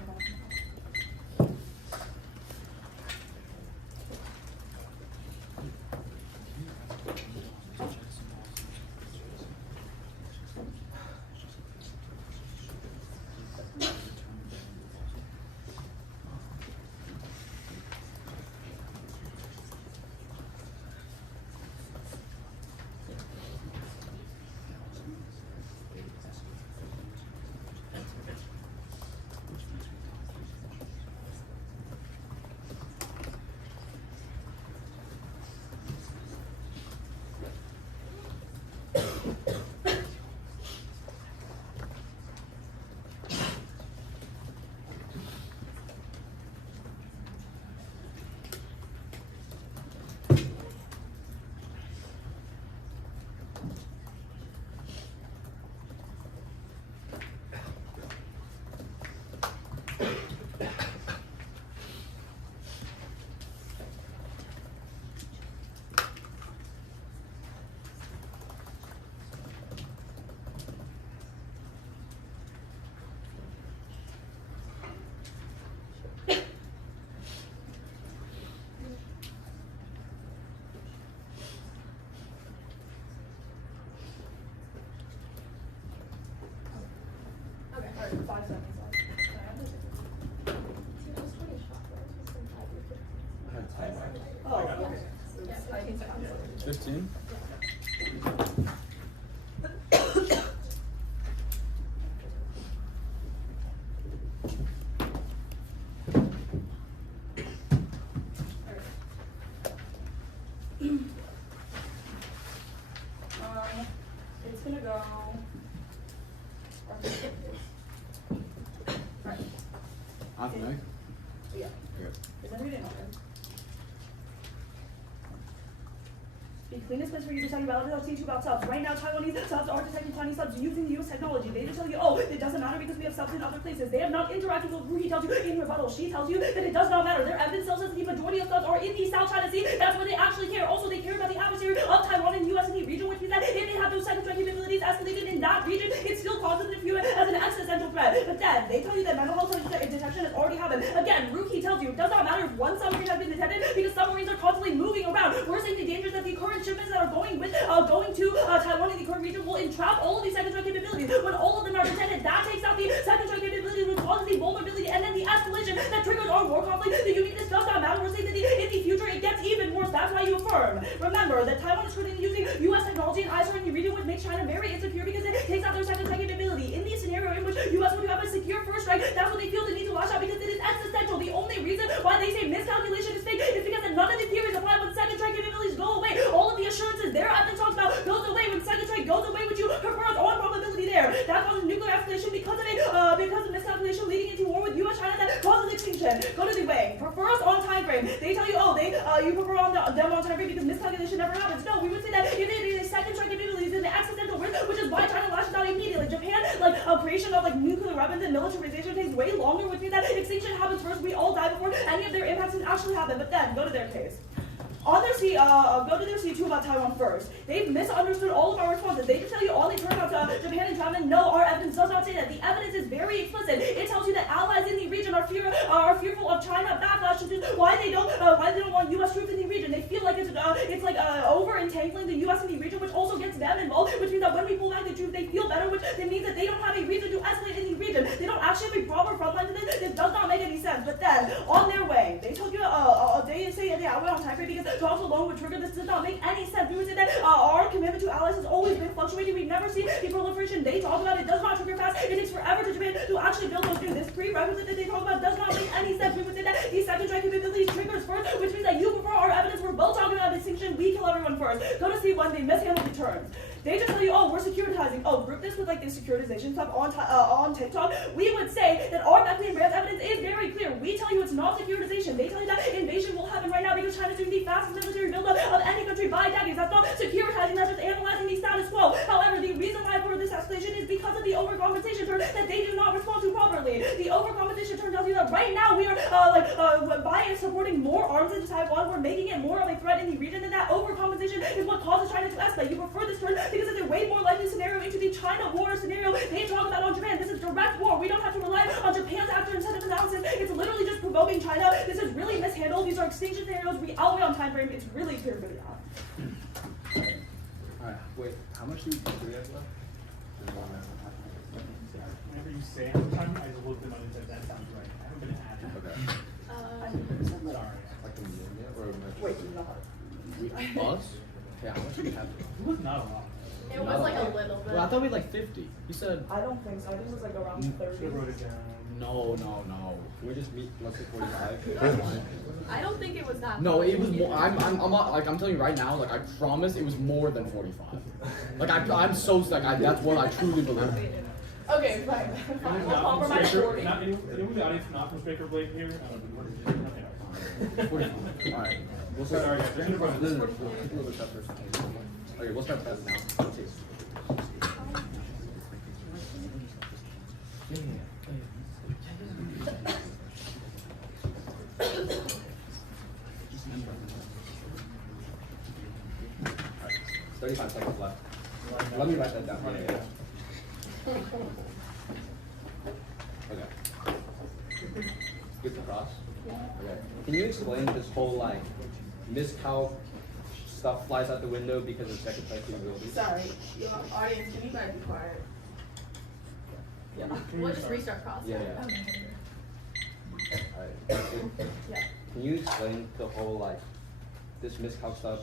messed up myself. Sorry, I'm just- Oh, okay. 15? It's gonna go. Right. Off mic? Yeah. Okay. Is that reading open? The cleanest place for you to tell you about it, I'll teach you about subs. Right now, Taiwanese subs are detecting Chinese subs using the US technology. They just tell you, oh, it doesn't matter because we have subs in other places. They have not interacted with Ruhi tells you in rebuttal. She tells you that it does not matter. Their evidence tells us that the majority of subs are in the South China Sea. That's where they actually care. Also, they care about the atmosphere of Taiwan and US and the region, which means that if they have those second strike capabilities escalated in that region, it still causes the view as an existential threat. But then, they tell you that mental health detection has already happened. Again, Ruhi tells you it does not matter if one submarine has been detected because submarines are constantly moving around. We're saying the dangers that the current shipments that are going to Taiwan and the current region will entrap all of these second strike capabilities. When all of them are detected, that takes out the second strike capability, which causes the vulnerability and then the escalation that triggers our war conflict. The uniqueness does not matter. We're saying that in the future it gets even worse. That's why you affirm. Remember that Taiwan is currently using US technology and ISR in the region, which makes China very insecure because it takes out their second strike capability. In the scenario in which US would have a secure first strike, that's what they feel the need to lash out because it is existential. The only reason why they say miscalculation is fake is because none of the theories apply when second strike capabilities go away. All of the assurances their evidence talks about goes away when second strike goes away, which you confirm on probability there. That causes nuclear escalation because of miscalculation leading into war with US China that causes extinction. Go to the way. Prefers on time frame. They tell you, oh, you prefer on them on time frame because miscalculation never happens. No, we would say that if it is a second strike capabilities in the accidental risk, which is why China lashes out immediately. Japan, creation of nuclear weapons and militarization takes way longer, which means that extinction happens first. We all die before any of their impacts can actually happen. But then go to their case. On their go to their C2 about Taiwan first. They've misunderstood all of our responses. They just tell you all they turn about Japan and Taiwan. No, our evidence does not say that. The evidence is very explicit. It tells you that allies in the region are fearful of China backlash, which is why they don't want U.S. troops in the region. They feel like it's over entangling the U.S. in the region, which also gets them involved. Which means that when we pull back the troops, they feel better. Which means that they don't have a reason to escalate in the region. They don't actually have a proper front line to this. This does not make any sense. But then on their way, they told you they say yeah, we're on time frame because talks alone would trigger. This does not make any sense. We would say that our commitment to allies has always been fluctuating. We've never seen the proliferation they talk about. It does not trigger fast. It takes forever to Japan to actually build those new. This prerequisite that they talk about does not make any sense. We would say that the second strike capability triggers first, which means that you prefer our evidence. We're both talking about distinction. We kill everyone first. Go to see when they mishandle the terms. They just tell you, oh, we're securitizing. Oh, group this with the securitization stuff on TikTok. We would say that our Beckley and Rand's evidence is very clear. We tell you it's not securitization. They tell you that invasion will happen right now because China's doing the fastest military buildup of any country by decades. That's not securitizing. That's just analyzing the status quo. However, the reason why for this escalation is because of the overcompensation turn that they do not respond to properly. The overcompensation turn tells you that right now we are by supporting more arms into Taiwan, we're making it more of a threat in the region, and that overcompensation is what causes China to escalate. You prefer this turn because it's a way more likely scenario into the China war scenario they talk about on Japan. This is direct war. We don't have to rely on Japan's after incentive analysis. It's literally just provoking China. This is really mishandled. These are extinction scenarios. We outweigh on time frame. It's really clear for that. Alright, wait, how much do we have left? Whenever you say how much time, I just looked at it and said that sounds right. I haven't been added. Okay. Sorry. Like a million yet? Or Wait, no. us? Yeah, how much do we have? It was not a lot. It was like a little bit. Well, I thought we had like 50. You said I don't think so. I think it was around Should 30. have wrote it down. no. Can we just meet let's say 45? I don't think it was that. No, much. it was more. I'm not, I'm telling you right now. I promise it was more than 45. I'm so that's what I truly believe. Okay, fine. Fine. We'll compromise 40. Anyone in the audience not from Strake or Blade here? Okay. 45. All right. We'll start. Sorry, guys. We're gonna We'll keep a little bit first. Okay, we'll start fast now. Let's see. Alright, 35 seconds left. Let me write that down. Okay. Good to cross? Okay. Can you explain this whole miscalc stuff flies out the window because of second type capabilities? Sorry, audience, can you guys be quiet? Yeah. We'll just restart cross. Yeah, yeah. Okay. Alright. Yeah. Can you explain the whole like this miscalc stuff?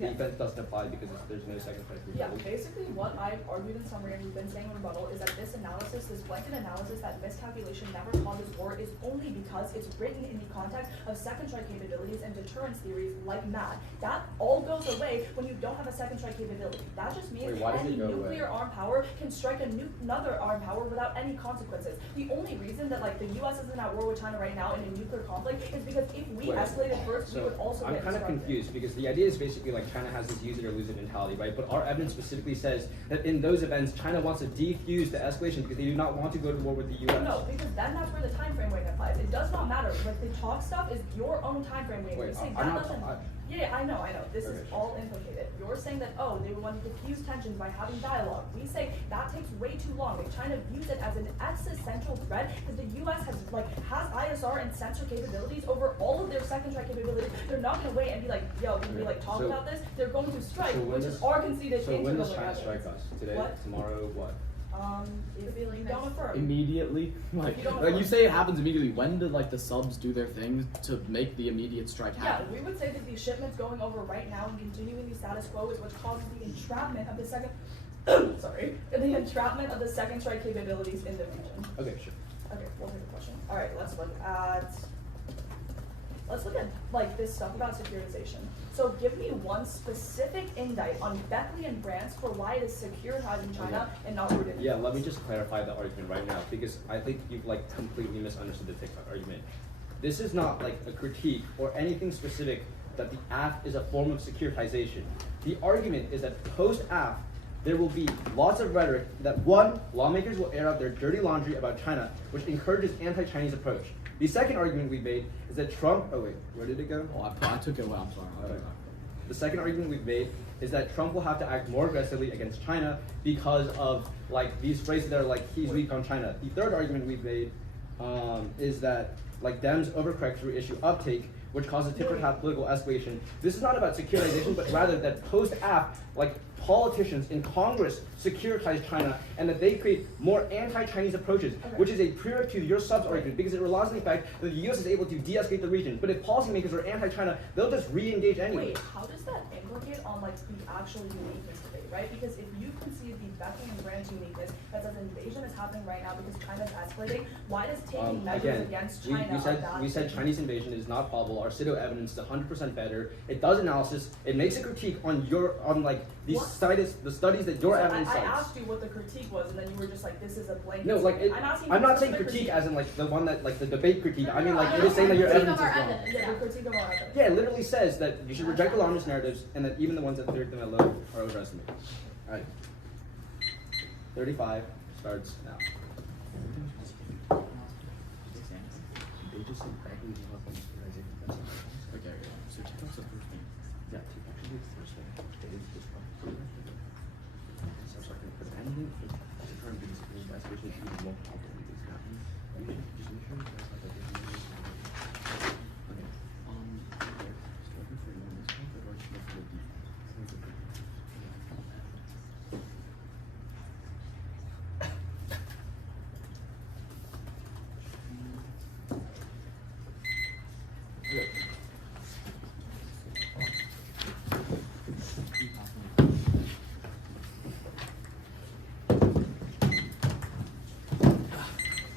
Yeah. Defense doesn't apply because there's no second strike Yeah, rebuttal. basically what I've argued in summary and we've been saying in rebuttal is that this analysis, this blanket analysis that miscalculation never causes war is only because it's written in the context of second strike capabilities and deterrence theories like MAD. That all goes away when you don't have a second strike capability. That just means Wait, why does any it go nuclear away? armed power can strike another armed power without any consequences. The only reason that like the US isn't at war with China right now in a nuclear conflict is because if we Wait, escalated first, we So would also I'm get kind of disrupted. confused because the idea is basically like China has this use it or lose it mentality, right? But our evidence specifically says that in those events, China wants to defuse the escalation because they do not want to go to war with the U.S. No, because then that's where the time frame weighting applies. It does not matter. Like the talk stuff is your own time frame weighting. Wait, You say I'm that not. doesn't. I, Yeah, I know. This is Okay. all implicated. You're saying that, oh, they would want to diffuse tensions by having dialogue. We say that takes way too long. Like China views it as an existential threat because the U.S. has ISR and sensor capabilities over all of their second strike capabilities. They're not going to wait and be like, yo, can we Okay, talk so- about this? They're going to strike, so when which does- is our conceded so when does internal China evidence. strike us? Today? What? Tomorrow? What? If Be like you this. don't affirm. Immediately, like You don't you affirm. say it happens immediately. When do like the subs do their thing to make the immediate strike Yeah, happen? we would say that these shipments going over right now and continuing the status quo is what causes the entrapment of the second the entrapment of the second strike capabilities in the region. Okay, sure. Okay, we'll take a question. Alright, let's look at like this stuff about securitization. So give me one specific indictment on Beckley and Brands for why it is securitizing China and not rooted in Yeah, the let me US. just clarify the argument right now because I think you've like completely misunderstood the TikTok argument. This is not like a critique or anything specific that the AF is a form of securitization. The argument is that post-AF, there will be lots of rhetoric that one, lawmakers will air out their dirty laundry about China, which encourages anti-Chinese approach. The second argument we made is that Trump, oh wait, where did it go? Oh, I took it away. I'm sorry. I'll take it back. The second argument we've made is that Trump will have to act more aggressively against China because of like these phrases that are like he's weak on China. The third argument we've made is that like Dems overcorrect through issue uptake, which causes tit-for-tat political escalation. This is not about securitization, but rather that post-AF, like politicians in Congress securitize China and that they create more anti-Chinese approaches, which is a prerequisite to your subs argument because it relies on the fact that the U.S. is able to de-escalate the region. But if policymakers are anti-China, they'll just re-engage anyway. Wait, how does that implicate on like the actual uniqueness debate, right? Because if you concede the Beckley and Brands uniqueness, that says invasion is happening right now because China's escalating, why does taking measures Again, against we China said that Chinese invasion is not probable. Our pseudo evidence is 100% better. It does analysis. It makes a critique on like the What? the studies that your So evidence I cites. asked you what the critique was, and then you were just like, "This is a blanket." No, like statement. I'm not saying specific critique as in like the one that like the debate critique. I mean No, like no, it is saying that your critique evidence of is our wrong. evidence. Yeah, the critique of our evidence. Yeah, it literally says that you should reject the alarmist narratives and that even the ones that third them at low are overestimated. All right. 35 starts now. They just said Beckley is not securitization. That's all. Okay, so TikTok's the first thing. Yeah, actually it's the first one. It is this one. So sorry, but anything for the current business escalation is even more complicated than happening. You should just make sure you guys have like a okay. Okay, so looking for one this one, or should I look for the defense?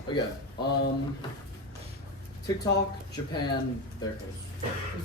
Okay, TikTok, Japan, there it goes.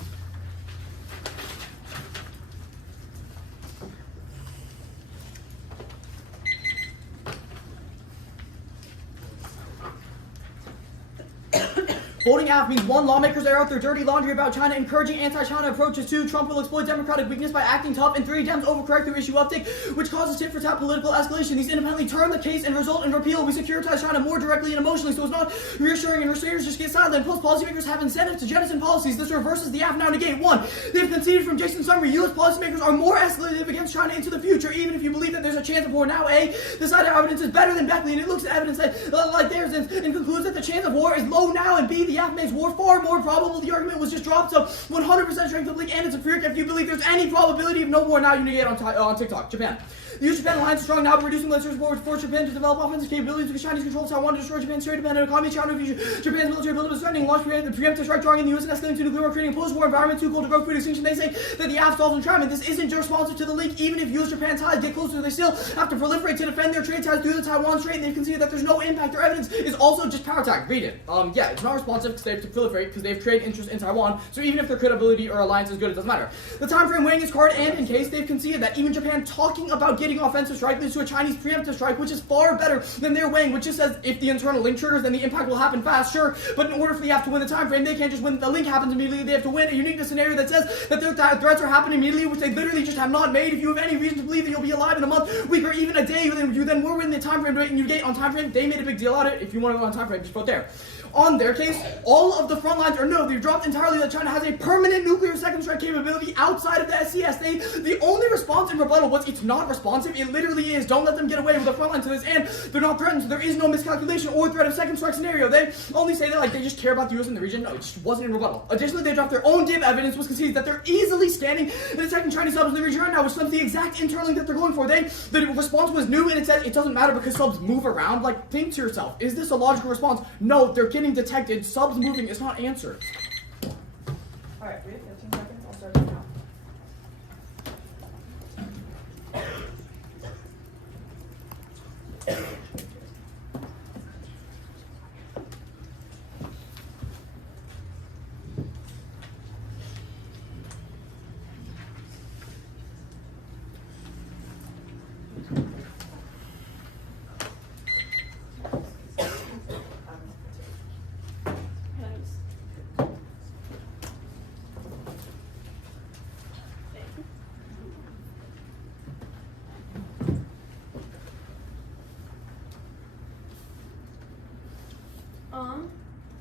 Voting AF means 1, lawmakers air out their dirty laundry about China, encouraging anti-China approaches. 2, Trump will exploit democratic weakness by acting tough. And 3, Dems overcorrect through issue uptick, which causes tit-for-tat political escalation. These independently turn the case and result in repeal. We securitize China more directly and emotionally, so it's not reassuring and restrainers just get silent. Plus, policymakers have incentive to jettison policies. This reverses the AF now negate. 1, they've conceded from Jason's summary, U.S. policymakers are more escalative against China into the future, even if you believe that there's a chance of war. Now, A, the side of evidence is better than Beckley, and it looks at evidence that, like theirs and concludes that the chance of war is low now, and B, the AF makes war far more probable. The argument was just dropped, so 100% strength of link, and it's a freak if you believe there's any probability of no war. Now you negate on TikTok. Japan. The US-Japan alliance is strong now, but reducing military support force Japan to develop offensive capabilities because Chinese control Taiwan to destroy Japan's trade dependent economy. China Japan's military buildup is threatening launch preemptive strike, drawing in the US and escalating to nuclear war, creating a post-war environment too cold to grow food extinction. They say that the app solves entrapment. This isn't just responsive to the link. Even if US-Japan ties get closer, they still have to proliferate to defend their trade ties through the Taiwan Strait. They've conceded that there's no impact. Their evidence is also just power attack. Read it. Yeah, it's not responsive because they have to proliferate because they have trade interests in Taiwan. So even if their credibility or alliance is good, it doesn't matter. The time frame weighing is card, and in case they've conceded that even Japan talking about getting offensive strike leads to a Chinese preemptive strike, which is far better than their weighing, which just says if the internal link triggers, then the impact will happen fast, sure. But in order for the app to win the time frame, they can't just win. The link happens immediately. They have to win a uniqueness scenario that says that their threats are happening immediately, which they literally just have not made. If you have any reason to believe that you'll be alive in a month, week, or even a day, you then were within the time frame rate and you gate on time frame. They made a big deal out of it. If you want to go on time frame, just vote there. On their case, all of the front lines are no, they've dropped entirely that China has a permanent nuclear second strike capability outside of the SCS. The only response in rebuttal was it's not responsive. It literally is. Don't let them get away with the front line to this, and they're not threatened, so there is no miscalculation or threat of second strike scenario. They only say that they just care about the US and the region. No, it just wasn't in rebuttal. Additionally, they dropped their own DIB evidence, was conceded that they're easily scanning and detecting Chinese subs in the region right now, which sums the exact internal link that they're going for. The response was new, and it said it doesn't matter because subs move around. Think to yourself, is this a logical response? No, they're getting detected. Subs moving is not answered. Alright, we have 15 seconds. I'll start it now.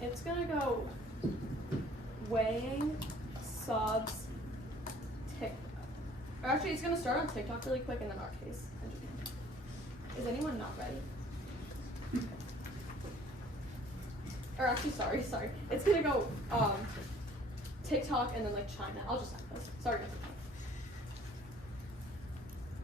It's gonna go weighing, subs, or actually it's gonna start on TikTok really quick and then our case. Is anyone not ready? Or actually, sorry. It's gonna go TikTok and then China. I'll just have this. Sorry guys.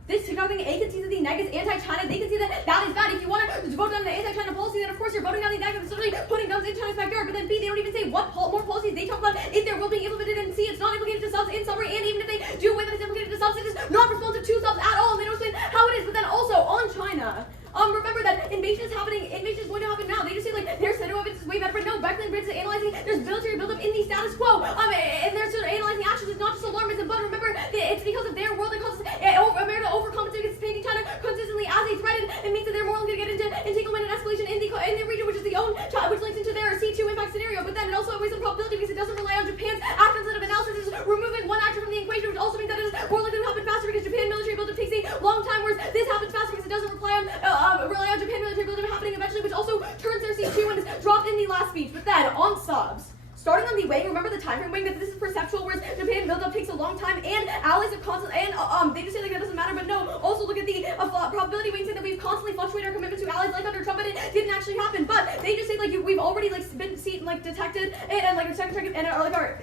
This TikTok thing, A can see that the neg is anti-China. They can see that that is bad. If you want to vote down the anti-China policy, then of course you're voting down the neg that's literally putting guns in China's backyard. But then B, they don't even say what more policies they talk about if they're will being implemented, and C, it's not implicated to subs in summary. And even if they do away that it's implicated to subs, it is not responsive to subs at all. And they don't explain how it is. But then also on China. Remember that invasion is happening. Invasion is going to happen now. They just say their center of it is way better, but no. Backland Brits is analyzing. There's military buildup in the status quo. And they're sort of analyzing actions. It's not just alarmism, but remember that it's because of their world that causes America overcompensating against painting China consistently as a threat, and it means that they're more likely to get into entanglement and escalation in the region, which is the own which links into their C2 impact scenario. But then it also weighs on probability because it doesn't rely on Japan's active analysis. It's removing one actor from the equation, which also means that it is more likely to happen faster because Japan military buildup takes a long time, whereas this happens faster because it doesn't rely on Japan military buildup happening eventually, which also turns their C2 and is dropped in the last speech. But then on subs, starting on the weighing, remember the time frame weighing that this is perceptual, whereas Japan buildup takes a long time, and allies have constantly, and they just say that doesn't matter, but no. Also look at the probability weighing, say that we've constantly fluctuated our commitment to allies under Trump, and it didn't actually happen. But they just say we've already been seen detected, and a second strike, and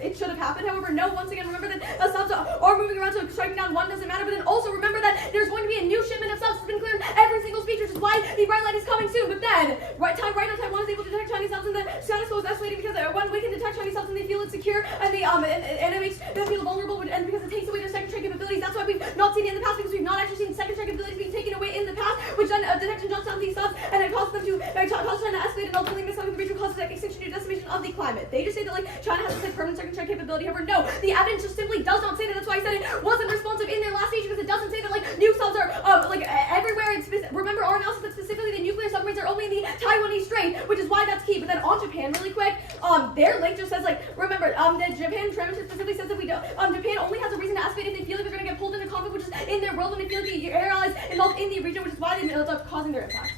it should have happened. However, no. Once again, remember that subs are moving around, so striking down one doesn't matter. But then also remember that there's going to be a new shipment of subs that's been cleared every single speech, which is why the bright light is coming soon. But then right now Taiwan is able to detect Chinese subs, and the status quo is escalating because when we can detect Chinese subs and they feel it's secure, and it makes them feel vulnerable, and because it takes away their second strike capabilities. That's why we've not seen it in the past, because we've not actually seen second strike capabilities being taken away in the past, which then detection jumps on these subs, and it causes them to cause China to escalate, and ultimately misleading the region causes extinction to decimation of the climate. They just say that China has this permanent second strike capability. However, no, the evidence just simply does not say that. That's why I said it wasn't responsive in their last speech, because it doesn't say that nuke subs are everywhere. And remember our analysis that specifically the nuclear submarines are only in the Taiwanese Strait, which is why that's key. But then on Japan, really quick, their link just says remember that Japan transfer specifically says that we don't. Japan only has a reason to escalate if they feel like they're going to get pulled into conflict, which is in their world, when they feel like the air allies involved in the region, which is why they end up causing their impact.